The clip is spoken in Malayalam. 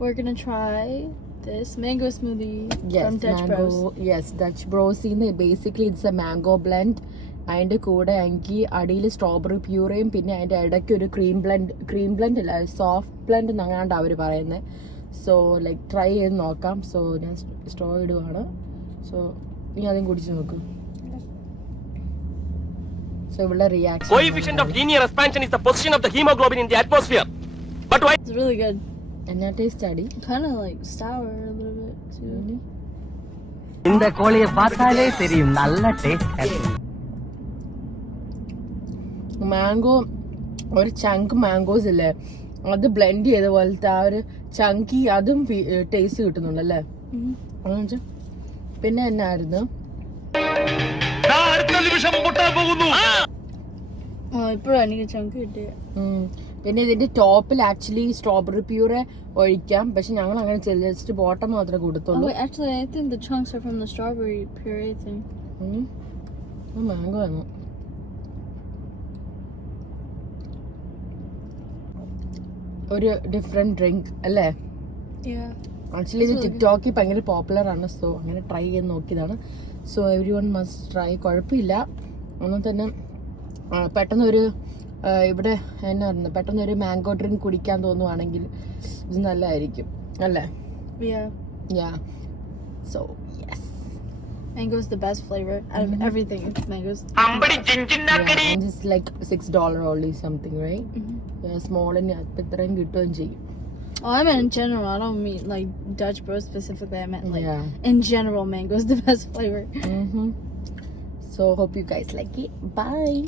We're gonna try this mango smoothie from Dutch mango, Bros. yes, Dutch Bros. Basically it's a mango blend. അതിൻ്റെ കൂടെ എനിക്ക് അടിയിൽ സ്ട്രോബെറി പ്യൂറയും പിന്നെ അതിൻ്റെ ഇടയ്ക്ക് ഒരു ക്രീം ബ്ലെൻഡ് ഇല്ല സോഫ്റ്റ് ബ്ലെൻഡ് എന്നങ്ങാണ്ട് അവർ പറയുന്നത്. സോ ലൈക്ക് ട്രൈ ചെയ്ത് നോക്കാം. സോ ഞാൻ സ്ട്രോ ഇടുവാണ്. സോ നീ അതും കുടിച്ച് നോക്കും. സോ ഇവിടെ reaction coefficient of linear expansion is the position of the hemoglobin in the atmosphere. But why? It's really good. എന്നാ ടേസ്റ്റ് അടി? Kind of like sour a little bit too. இந்த கோழியை பார்த்தாலே தெரியும் நல்ல டேஸ்ட். മാംഗോ ഒരു ചങ്ക് മാംഗോസ് ഇല്ലേ അത് ബ്ലെൻഡ് ചെയ്ത പോലത്തെ ആ ഒരു ചങ്കി അതും ടേസ്റ്റ് കിട്ടുന്നുണ്ടല്ലേ. പിന്നെ എന്നായിരുന്നു ഇപ്പോഴാണ് എനിക്ക് ചങ്ക് കിട്ടിയത്. പിന്നെ ഇതിന്റെ ടോപ്പിൽ ആക്ച്വലി സ്ട്രോബെറി പ്യൂറെ ഒഴിക്കാം. പക്ഷെ ഞങ്ങൾ അങ്ങനെ ജസ്റ്റ് ബോട്ടം മാത്രമേ കൊടുത്തുള്ളൂ. Actually, I think the chunks are from the strawberry puree thing. Mango ആണ്. ഒരു ഡിഫറെന്റ് ഡ്രിങ്ക് അല്ലേ? ആക്ച്വലി ഇത് ടിക്ടോക്കിൽ ഭയങ്കര പോപ്പുലർ ആണ്. സോ അങ്ങനെ ട്രൈ ചെയ്ത് നോക്കിയതാണ്. So every one must try. കുഴപ്പമില്ല. ഒന്നും തന്നെ പെട്ടെന്നൊരു ഇവിടെ എന്നാ പറയുന്നത് പെട്ടെന്നൊരു മാംഗോ ഡ്രിങ്ക് കുടിക്കാൻ തോന്നുവാണെങ്കിൽ ഇത് നല്ലതായിരിക്കും അല്ലേ? So yes, mango is the best flavor out of everything. Mangoes. And it's like $6 only something, right? Small and ഇത്രയും കിട്ടുകയും ചെയ്യും. Oh, I meant in general. I don't mean like Dutch Bros specifically. I meant like in general, mango is the best flavor. So hope you guys like it. Bye.